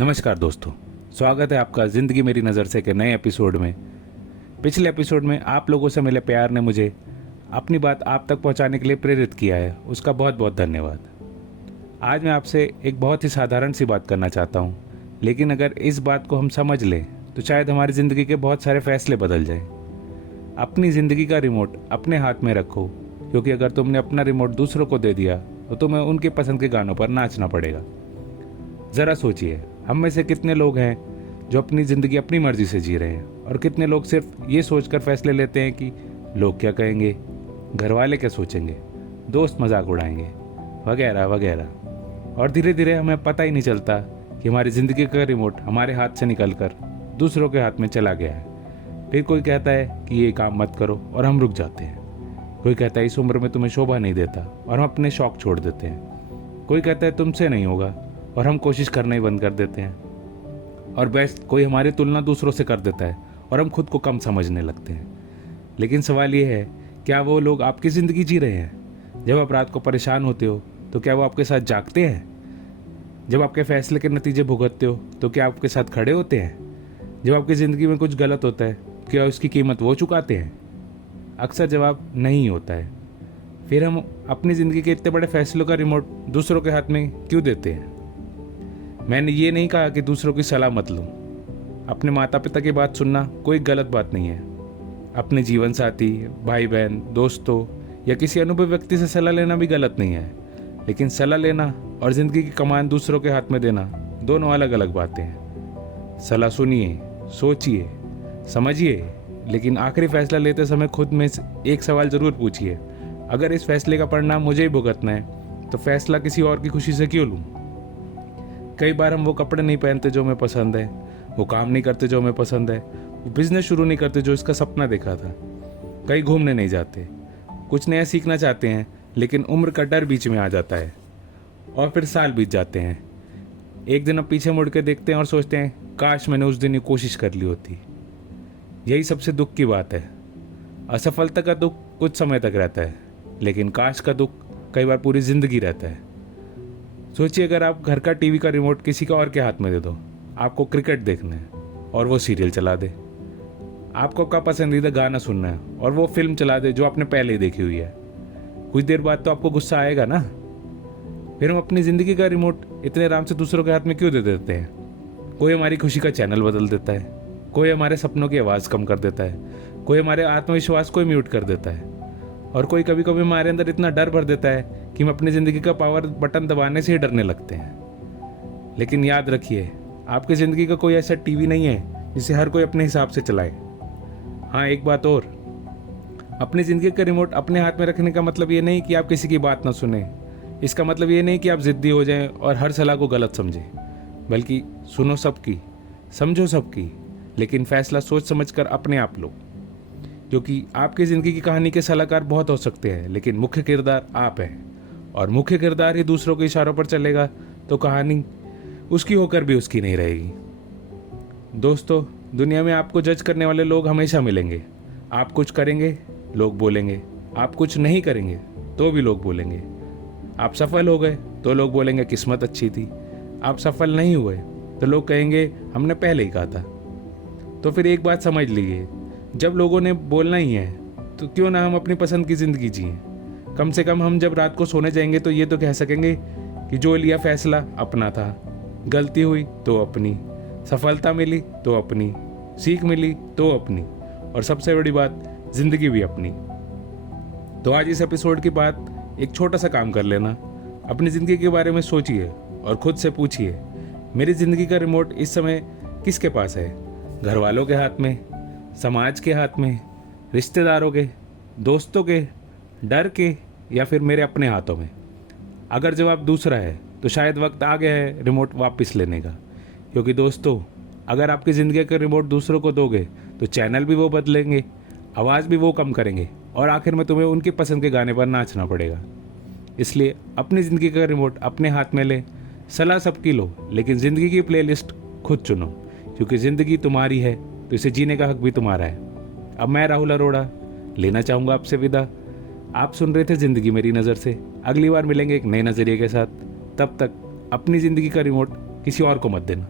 नमस्कार दोस्तों, स्वागत है आपका ज़िंदगी मेरी नज़र से के नए एपिसोड में। पिछले एपिसोड में आप लोगों से मिले प्यार ने मुझे अपनी बात आप तक पहुंचाने के लिए प्रेरित किया है, उसका बहुत बहुत धन्यवाद। आज मैं आपसे एक बहुत ही साधारण सी बात करना चाहता हूं, लेकिन अगर इस बात को हम समझ लें तो शायद हमारी ज़िंदगी के बहुत सारे फैसले बदल जाएं। अपनी ज़िंदगी का रिमोट अपने हाथ में रखो, क्योंकि अगर तुमने अपना रिमोट दूसरों को दे दिया तो तुम्हें उनके पसंद के गानों पर नाचना पड़ेगा। ज़रा सोचिए, हम में से कितने लोग हैं जो अपनी ज़िंदगी अपनी मर्जी से जी रहे हैं, और कितने लोग सिर्फ ये सोचकर फैसले लेते हैं कि लोग क्या कहेंगे, घर वाले क्या सोचेंगे, दोस्त मजाक उड़ाएंगे, वगैरह वगैरह। और धीरे धीरे हमें पता ही नहीं चलता कि हमारी ज़िंदगी का रिमोट हमारे हाथ से निकलकर दूसरों के हाथ में चला गया है। फिर कोई कहता है कि ये काम मत करो और हम रुक जाते हैं। कोई कहता है इस उम्र में तुम्हें शोभा नहीं देता और हम अपने शौक छोड़ देते हैं। कोई कहता है तुमसे नहीं होगा और हम कोशिश करना ही बंद कर देते हैं। और बेस्ट, कोई हमारी तुलना दूसरों से कर देता है और हम खुद को कम समझने लगते हैं। लेकिन सवाल ये है, क्या वो लोग आपकी ज़िंदगी जी रहे हैं? जब आप रात को परेशान होते हो तो क्या वो आपके साथ जागते हैं? जब आपके फैसले के नतीजे भुगतते हो तो क्या आपके साथ खड़े होते हैं? जब आपकी ज़िंदगी में कुछ गलत होता है, क्या उसकी कीमत वो चुकाते हैं? अक्सर जवाब नहीं होता है। फिर हम अपनी ज़िंदगी के इतने बड़े फैसलों का रिमोट दूसरों के हाथ में क्यों देते हैं? मैंने ये नहीं कहा कि दूसरों की सलाह मत लो। अपने माता पिता की बात सुनना कोई गलत बात नहीं है। अपने जीवन साथी, भाई बहन, दोस्तों या किसी अनुभवी व्यक्ति से सलाह लेना भी गलत नहीं है। लेकिन सलाह लेना और ज़िंदगी की कमान दूसरों के हाथ में देना दोनों अलग अलग बातें हैं। सलाह सुनिए, सोचिए, समझिए, लेकिन आखिरी फैसला लेते समय खुद में एक सवाल ज़रूर पूछिए, अगर इस फैसले का परिणाम मुझे ही भुगतना है तो फैसला किसी और की खुशी से क्यों लूँ? कई बार हम वो कपड़े नहीं पहनते जो हमें पसंद है, वो काम नहीं करते जो हमें पसंद है, वो बिजनेस शुरू नहीं करते जो इसका सपना देखा था, कहीं घूमने नहीं जाते, कुछ नया सीखना चाहते हैं, लेकिन उम्र का डर बीच में आ जाता है। और फिर साल बीत जाते हैं। एक दिन अब पीछे मुड़ के देखते हैं और सोचते हैं, काश मैंने उस दिन ये कोशिश कर ली होती। यही सबसे दुख की बात है। असफलता का दुख कुछ समय तक रहता है, लेकिन काश का दुख कई बार पूरी जिंदगी रहता है। सोचिए, अगर आप घर का टीवी का रिमोट किसी का और के हाथ में दे दो, आपको क्रिकेट देखना है और वो सीरियल चला दे, आपको आपका पसंदीदा गाना सुनना है और वो फिल्म चला दे जो आपने पहले ही देखी हुई है, कुछ देर बाद तो आपको गुस्सा आएगा ना। फिर हम अपनी ज़िंदगी का रिमोट इतने आराम से दूसरों के हाथ में क्यों दे देते हैं? कोई हमारी खुशी का चैनल बदल देता है, कोई हमारे सपनों की आवाज़ कम कर देता है, कोई हमारे आत्मविश्वास को म्यूट कर देता है, और कोई कभी कभी हमारे अंदर इतना डर भर देता है कि हम अपनी ज़िंदगी का पावर बटन दबाने से ही डरने लगते हैं। लेकिन याद रखिए, आपकी ज़िंदगी का कोई ऐसा टीवी नहीं है जिसे हर कोई अपने हिसाब से चलाए। हाँ, एक बात और, अपनी ज़िंदगी का रिमोट अपने हाथ में रखने का मतलब ये नहीं कि आप किसी की बात ना सुने। इसका मतलब ये नहीं कि आप ज़िद्दी हो जाएं और हर सलाह को गलत समझें, बल्कि सुनो सबकी, समझो सबकी, लेकिन फैसला सोच समझ कर अपने आप लो। क्योंकि आपकी ज़िंदगी की कहानी के सलाहकार बहुत हो सकते हैं, लेकिन मुख्य किरदार आप हैं, और मुख्य किरदार ही दूसरों के इशारों पर चलेगा तो कहानी उसकी होकर भी उसकी नहीं रहेगी। दोस्तों, दुनिया में आपको जज करने वाले लोग हमेशा मिलेंगे। आप कुछ करेंगे, लोग बोलेंगे, आप कुछ नहीं करेंगे तो भी लोग बोलेंगे। आप सफल हो गए तो लोग बोलेंगे किस्मत अच्छी थी, आप सफल नहीं हुए तो लोग कहेंगे हमने पहले ही कहा था। तो फिर एक बात समझ लीजिए, जब लोगों ने बोलना ही है तो क्यों ना हम अपनी पसंद की ज़िंदगी जिएं। कम से कम हम जब रात को सोने जाएंगे तो ये तो कह सकेंगे कि जो लिया फैसला अपना था, गलती हुई तो अपनी, सफलता मिली तो अपनी, सीख मिली तो अपनी, और सबसे बड़ी बात, ज़िंदगी भी अपनी। तो आज इस एपिसोड के बाद एक छोटा सा काम कर लेना, अपनी ज़िंदगी के बारे में सोचिए और खुद से पूछिए, मेरी ज़िंदगी का रिमोट इस समय किसके पास है? घर वालों के हाथ में, समाज के हाथ में, रिश्तेदारों के, दोस्तों के, डर के, या फिर मेरे अपने हाथों में? अगर जवाब दूसरा है तो शायद वक्त आ गया है रिमोट वापस लेने का। क्योंकि दोस्तों, अगर आपकी ज़िंदगी का रिमोट दूसरों को दोगे तो चैनल भी वो बदलेंगे, आवाज़ भी वो कम करेंगे, और आखिर में तुम्हें उनकी पसंद के गाने पर नाचना पड़ेगा। इसलिए अपनी ज़िंदगी का रिमोट अपने हाथ में ले, सलाह सबकी लो, लेकिन ज़िंदगी की प्लेलिस्ट खुद चुनो। क्योंकि ज़िंदगी तुम्हारी है तो इसे जीने का हक भी तुम्हारा है। अब मैं राहुल अरोड़ा लेना चाहूँगा आपसे विदा। आप सुन रहे थे ज़िंदगी मेरी नज़र से। अगली बार मिलेंगे एक नए नज़रिए के साथ। तब तक अपनी ज़िंदगी का रिमोट किसी और को मत देना।